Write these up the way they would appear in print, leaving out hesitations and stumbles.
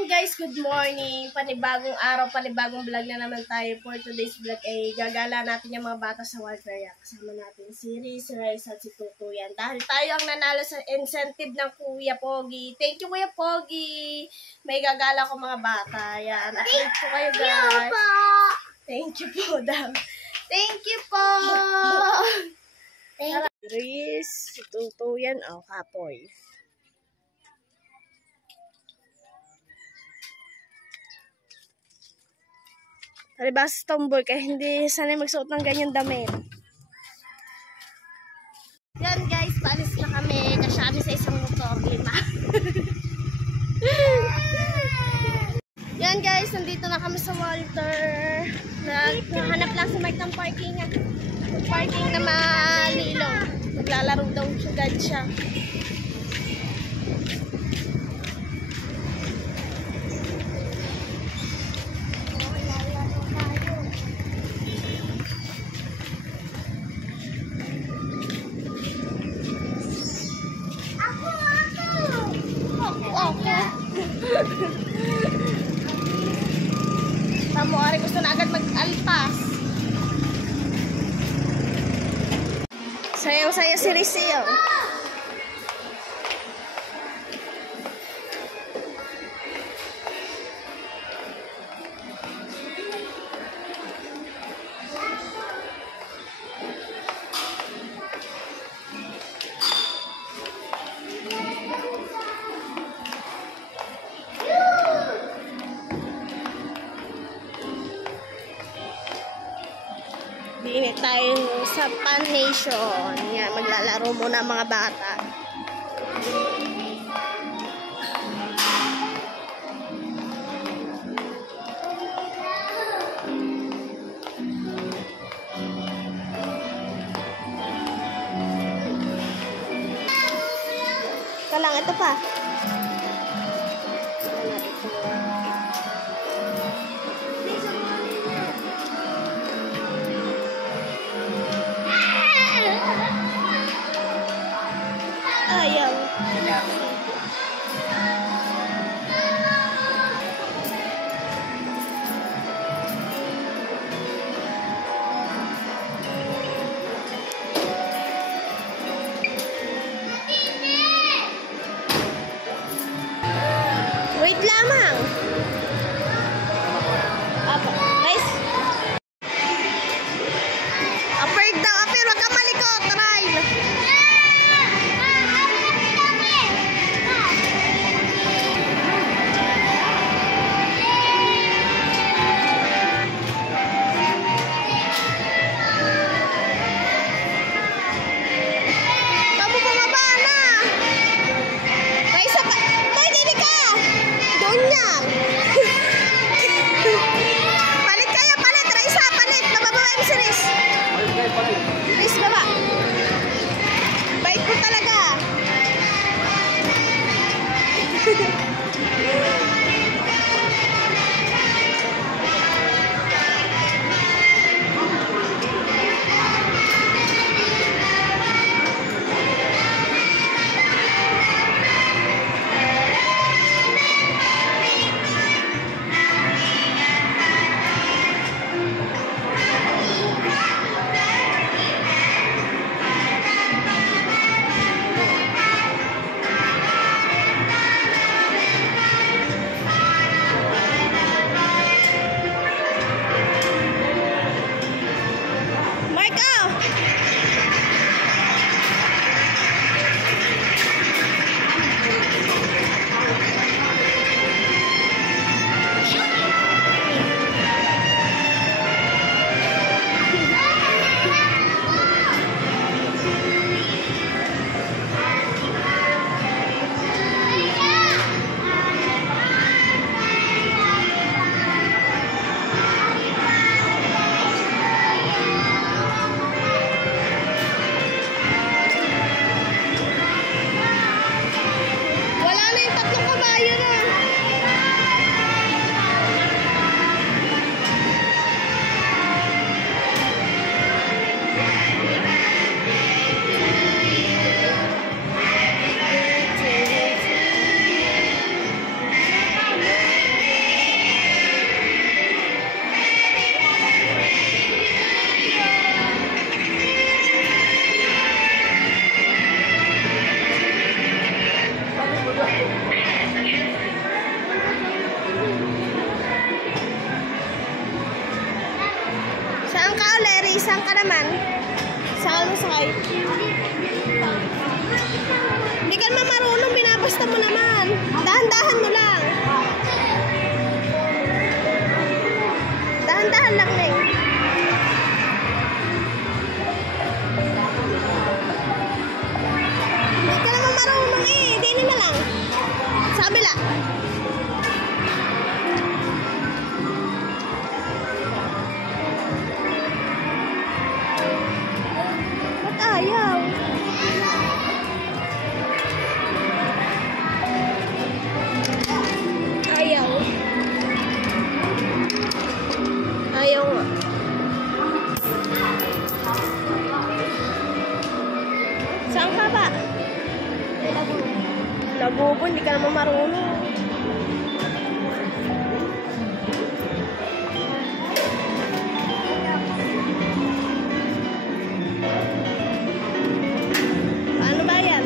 Ayan guys, good morning. Panibagong araw, panibagong vlog na naman tayo. For today's vlog ay gagala natin yung mga bata sa Walfare. Kasama natin si Riz, si Rice at si Tutu yan. Dahil tayo ang nanalo sa incentive ng Kuya Pogi. Thank you Kuya Pogi. May gagala ko mga bata. Yan. Update po kayo guys. Thank you po daw. Thank you po. Riz, si Tutu yan. Oh, kapoy. Palibas tomboy kaya hindi sanay magsuot ng ganyan damit. Yan guys, paalis na kami. Kasyami sa isang motor, 5. Yan guys, nandito na kami sa Walter. Naghahanap lang si Mike ng parking. Parking na malilong. Maglalaro daw siya. Tamo, ari gusto na agad mag-alpas. Sayang-saya si Rizio. Dini tayo sa Pan Nation. Yan, maglalaro muna mga bata. Ito lang, ito pa. Ayaw. Wait lamang. Apa, guys. Upper daw, upper, wag kang malikot, Ryle. Doon yan. saan ka naman? Saan mo sakay? Hindi ka naman marunong, binabasta mo naman. Dahan-dahan mo lang. Dahan-dahan lang, Neng. Hindi ka naman marunong eh. Dili na lang. Sa kabila. Ba't ayaw? Ayaw. Ayaw nga. Saan ka ba? Labubo, hindi ka naman marunong. Paano ba yan?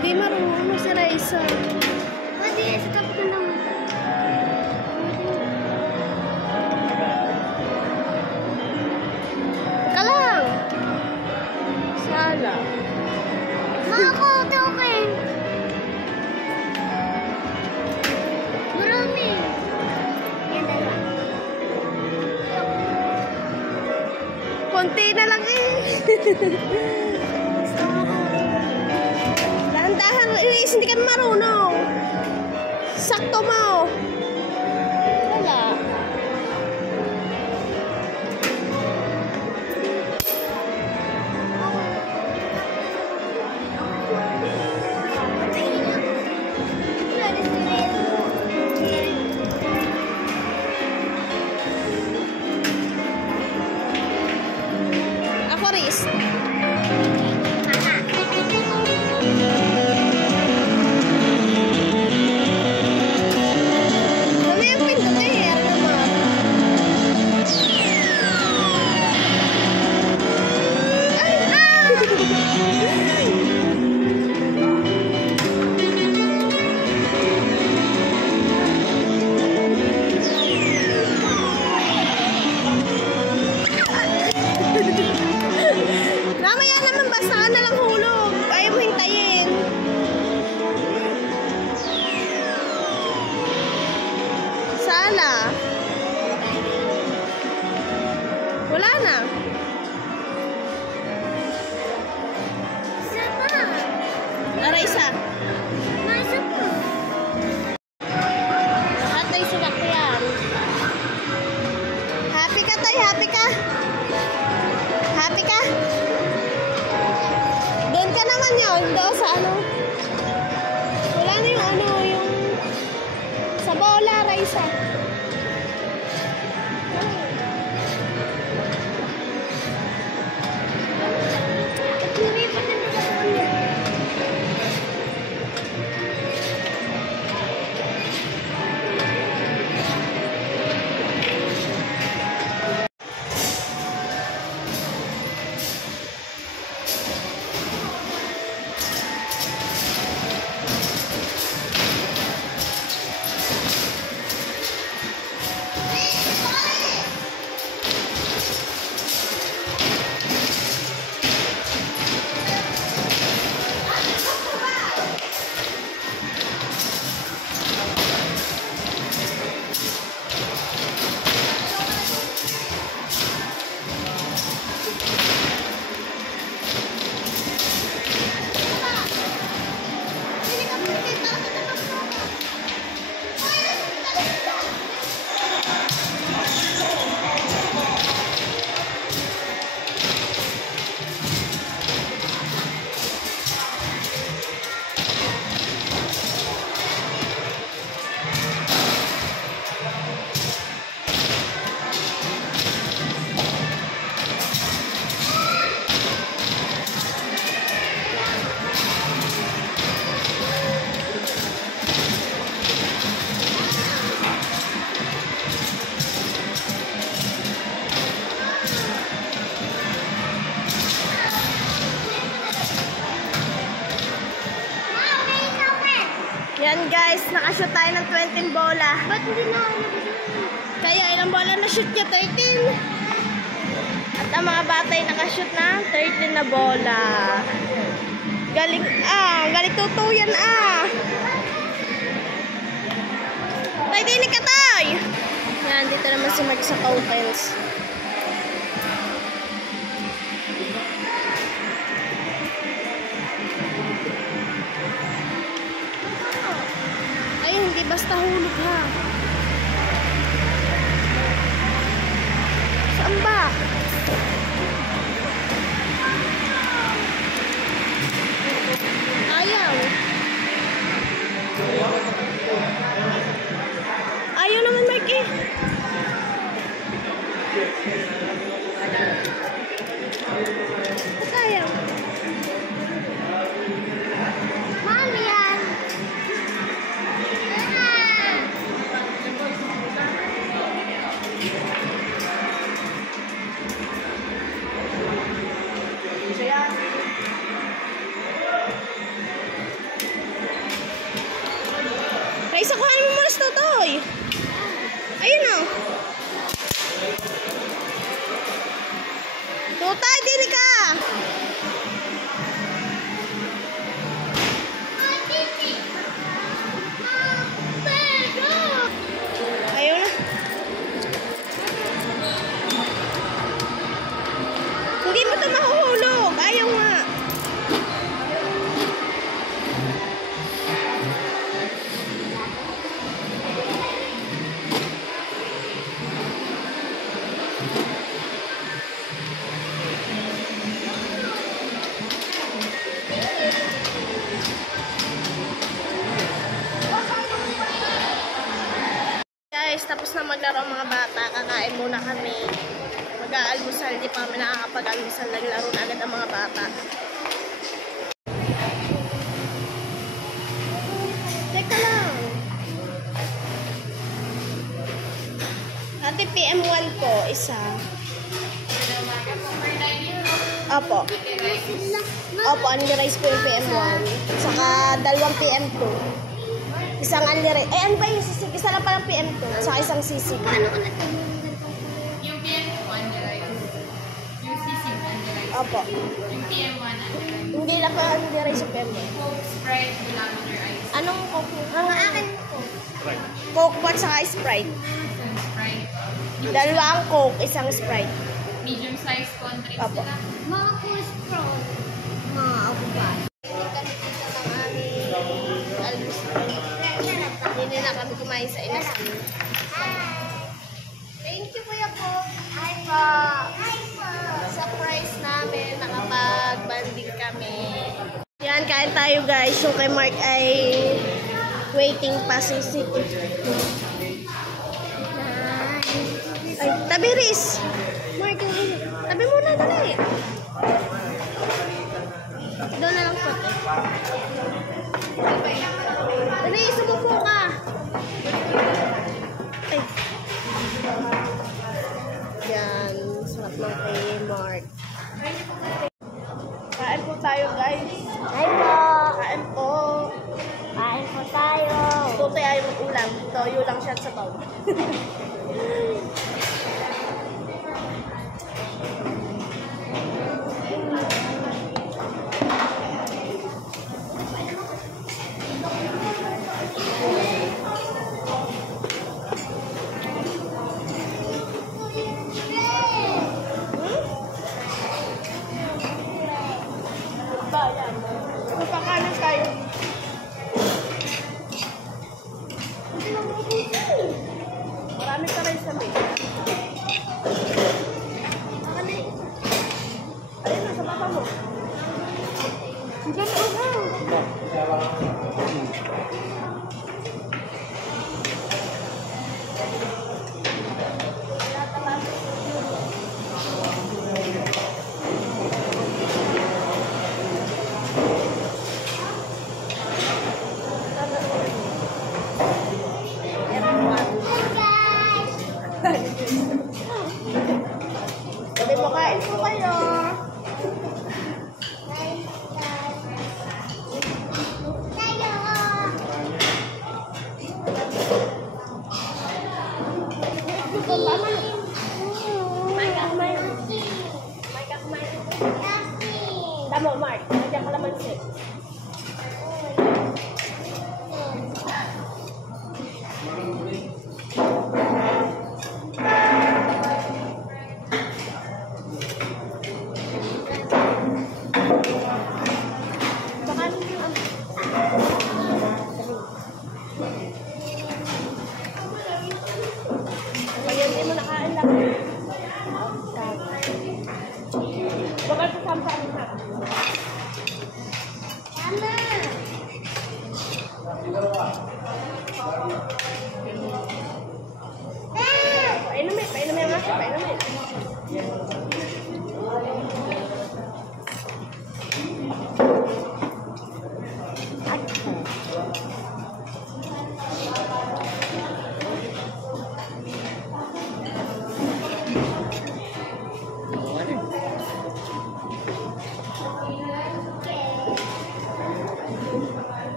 Hindi marunong si Raisa. Pwede, sa kapag na naman. Teka lang. Sala. Ako, token. Marami. Yan dalawa. Konti na lang eh. Dahan-dahan, Luis, hindi ka marunong. Sakto mo. Wala. Ako, Riz. Ano yung pindot eh? Ano naman? Mamaya naman, basta ka na lang hulog. Ayaw mo hintayin. Sala. Wala na. Isa pa. Araisa. Masa pa. Atay, sumak ko yan. Happy ka, Tay. Happy ka. Happy ka. Doon ka naman yun. Doon sa ano. Wala na yung ano, yung sa bola, Raisa. Lumipat na sa ulo. nakashoot tayo ng 20 bola. Ba't hindi na ako Kaya ilang bola na shoot niya? 13. At ang mga bata ay nakashoot ng 13 na bola. Galing, galing tutuyan Tay, dinig ka tay! Yan, dito naman si Mark sa Cowpens. Ay, hindi basta hulog ha. Saan ba? Ayaw. Ayaw naman, Mark eh. Ba't ayaw? Mami yan. Raisa, kuhaan mo muna sa totoy. Ayun o. Tutay, dini ka. Ayaw na. Hindi mo ito mahuhulog. Ayaw nga. Guys, tapos na maglaro ang mga bata. Kakain muna kami. Mag-aalmusal. Hindi pa kami nakakapag-almusal. Naglaro na agad ang mga bata. Teka lang. Ate, PM1 po. Isa. Opo. Opo, only rice po yung PM1. Saka 2 PM2. Isang only rice. Eh, ano ba yung sisig? Isa lang palang PM2. Saka isang sisig. Ano ko na ito? Yung PM2 underright. Yung sisig underright. Opo. Yung PM1 underright. Hindi lang pa only rice yung PM1. Coke, Sprite, lavender ice. Anong Coke? Ang akin ko. Coke po at saka Sprite. Isang Sprite. Dalawang Coke, isang Sprite. Medium size contracts Apo. nila. Mga Cool Pro. Mga abubat. Hindi na kami kumain sa inasin. Thank you, Kuya po. Hi po. Hi po. Surprise namin, nakapag-banding kami. Yan, kain tayo guys. Yung kay Mark ay waiting pa sisig. Ay, tabi Riz. Mark, tabi muna, dali. Doon na lang po. Riz, sumupo ka. Ay. Yan, sarap ng kay Mark. Kain po tayo guys. Hi po. Kain po. Kain po tayo. Tutoy ayaw mag-ulam. Toyo lang siya sa bawang. Magpakanan tayo. Marami ka rin sa may. Ayun na, sa mapa mo. Diyan na. Sabi mo, kain po kayo. mo, Mark. Nandiyan kalamansi. Hindi mo nakain lang. Bakal kasama sa amin ha. Tama. Painumin ang aso, painumin.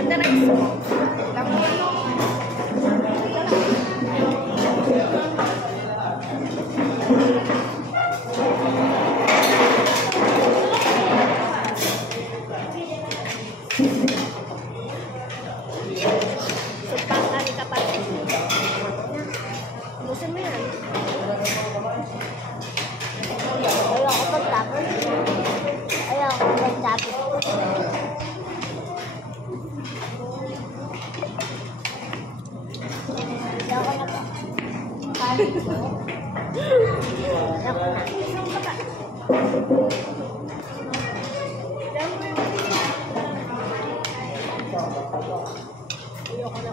Anda na iso. Sumpang ka pa. Musin mo yan. Ayaw ko pagtapos. Ayaw ko pagtapos. Ayaw ko na po. Ayaw ko na.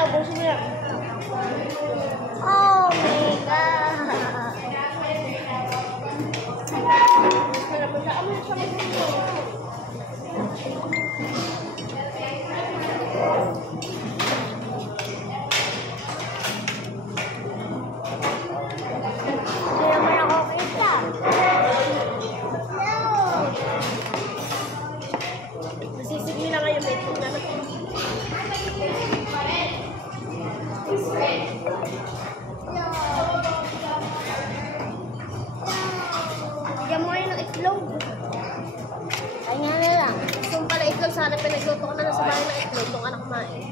Ubusin mo yan. Oh my God. Hindi naman ako kita. Nasisig nila ngayon, may ito na. Bigyan mo kayo ng itlog. Kanya na lang. Kung pala itlog, sana pinagluto ko na lang sa bahay ng itlog nung anak kumain.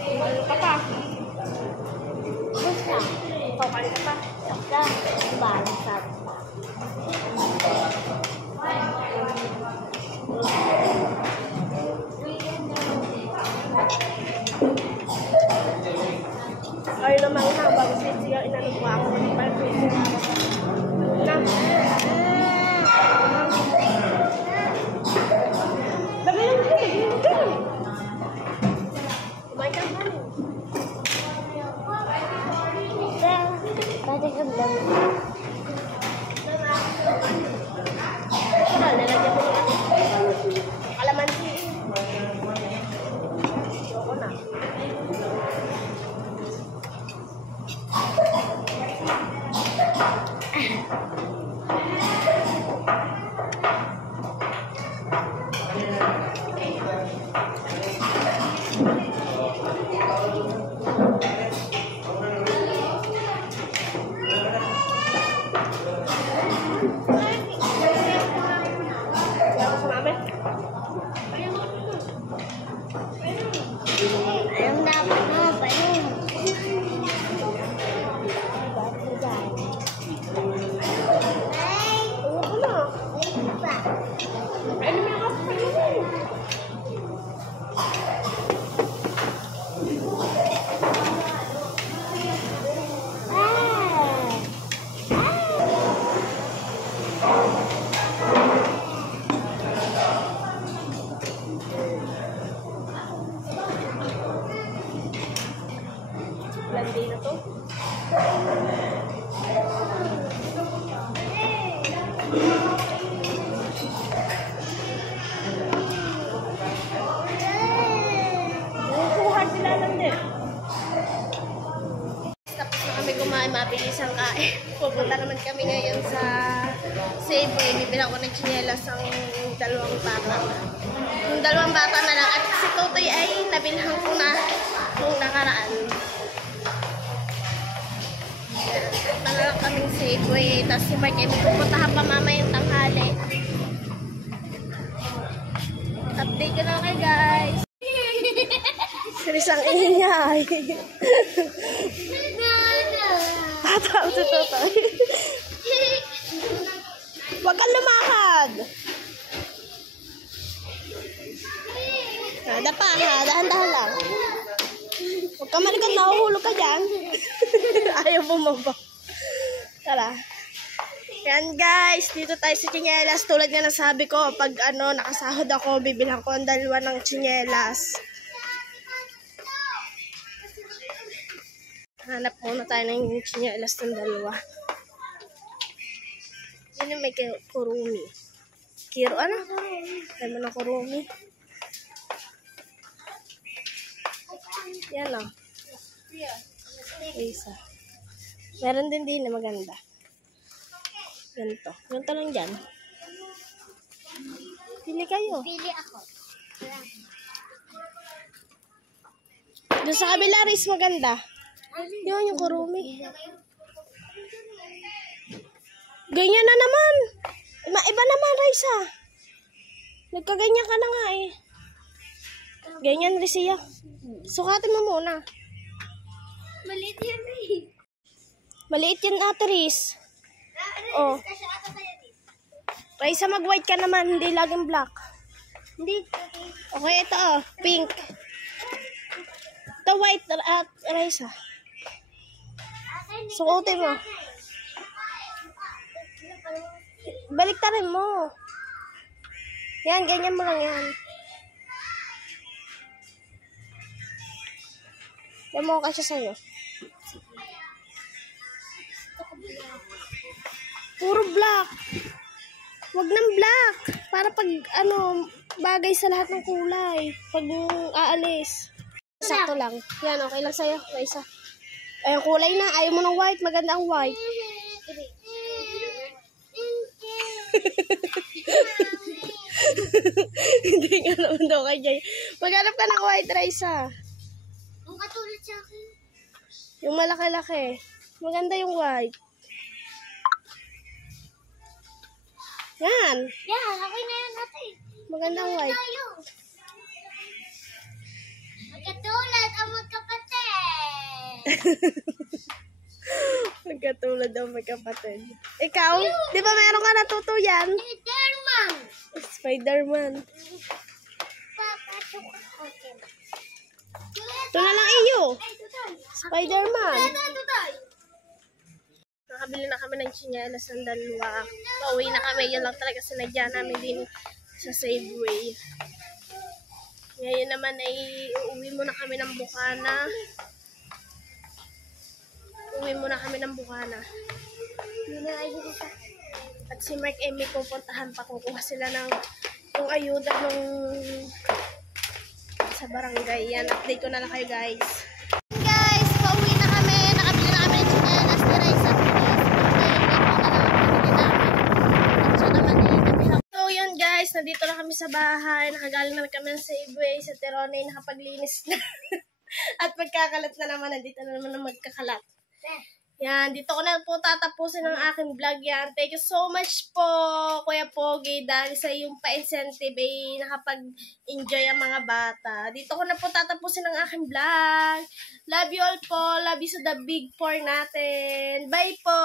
Kumain ka pa. Basta. Kumain ka pa. Basta. Balisan. Ay naman na, bago siya inanong ko ako. Na. Dami lang siya. Kumain ka pa. Pwede kang lang. Lalagyan mo ng kalamansi. Ayoko na. Ayaw ko sumami. Alam dapat na. Pwede. Ayoko na. Ayun naman ako. Hindi na to. Tapos na kami kumain, mabilis ang kain. Pupunta naman kami ngayon sa Safeway. Bibila ko ng tsinelas ang dalawang bata. Yung dalawang bata na lang. At si Totoy ay nabilhan ko na nung nakaraan. Punta na lang kaming Safeway. Tapos si Mark ay pupuntahan pa mamayang tanghali. Update ko na kayo guys. Sirisang ingay. Tatawa si Totoy. Huwag kang lumakad. Ada pa ha, dahan-dahan lang. Huwag kang malikad, nahuhulog ka dyan. Ayaw bumaba. Tara. Yan guys, dito tayo sa tsinelas. Tulad nga nasabi ko, pag nakasahod ako, bibilhan ko ang dalawa ng tsinelas. Hanap muna tayo ng tsinelas ng dalawa. Yan yung may kurumi. Ano? Kaya mo ng kurumi. Yan o. Isa. Meron din na maganda. Ganito. Ganito lang dyan. Pili kayo. Pili ako. Doon sa kabila, Riz, maganda. Yun, yung kurumi. Ganyan na naman. Iba naman, Raisa. Nagkaganyan ka na nga eh. Ganyan, Rizia. Sukatin mo muna. Maliit yan eh. Maliit yan, Ate Riz. Oh. Raisa, mag-white ka naman. Hindi laging black. Hindi. Okay, ito oh. Pink. Ito white, Raisa. Sukutin mo. Baliktarin mo. Yan, ganyan mo lang yan. Yan mo kasi sa'yo. Puro black. Wag ng black. Para pag, bagay sa lahat ng kulay. Pag aalis. Sakto lang. Yan, okay lang sa'yo. Raisa. Ay, yung kulay na. Ayaw mo ng white. Maganda ang white. Hindi ka naman daw kay Jay. Maghanap ka ng white, Raisa. Ang katulad sa akin. Yung malaki-laki. Maganda yung white. Yan. Yan, ako'y na yan natin. Maganda ang white. Tayo. Magkatulad ang magkapatid. Magkatulad daw magkapatid. Ikaw, di ba meron ka natutuyan? Spiderman. Spiderman. Papasok ako. Ito na lang iyo. Spiderman. Tutoy. Nakabili na kami ng tsinelas ng dalawa. Pauwi na kami. Yun lang talaga sinadya namin din sa Safeway. Ngayon naman ay uuwi muna kami ng Bukana. At si Mark ay may pupuntahan pa. Kukuha sila ng yung ayuda nung sa barangay. Yan, update ko na lang kayo guys. Guys, pauwi na kami. Nakabili na kami ng tsinelas ni Raisa. So yun guys, nandito na kami sa bahay. Nakagaling naman kami ng Safeway sa Terone. Nakapaglinis na. At pagkakalat na naman, nandito na naman ang magkakalat. Yan, dito ko na po tatapusin ang aking vlog yan. Thank you so much po, Kuya Pogi, dahil sa iyong pa-incentive ay nakapag-enjoy ang mga bata. Dito ko na po tatapusin ang aking vlog. Love you all po. Love you sa the big four natin. Bye po!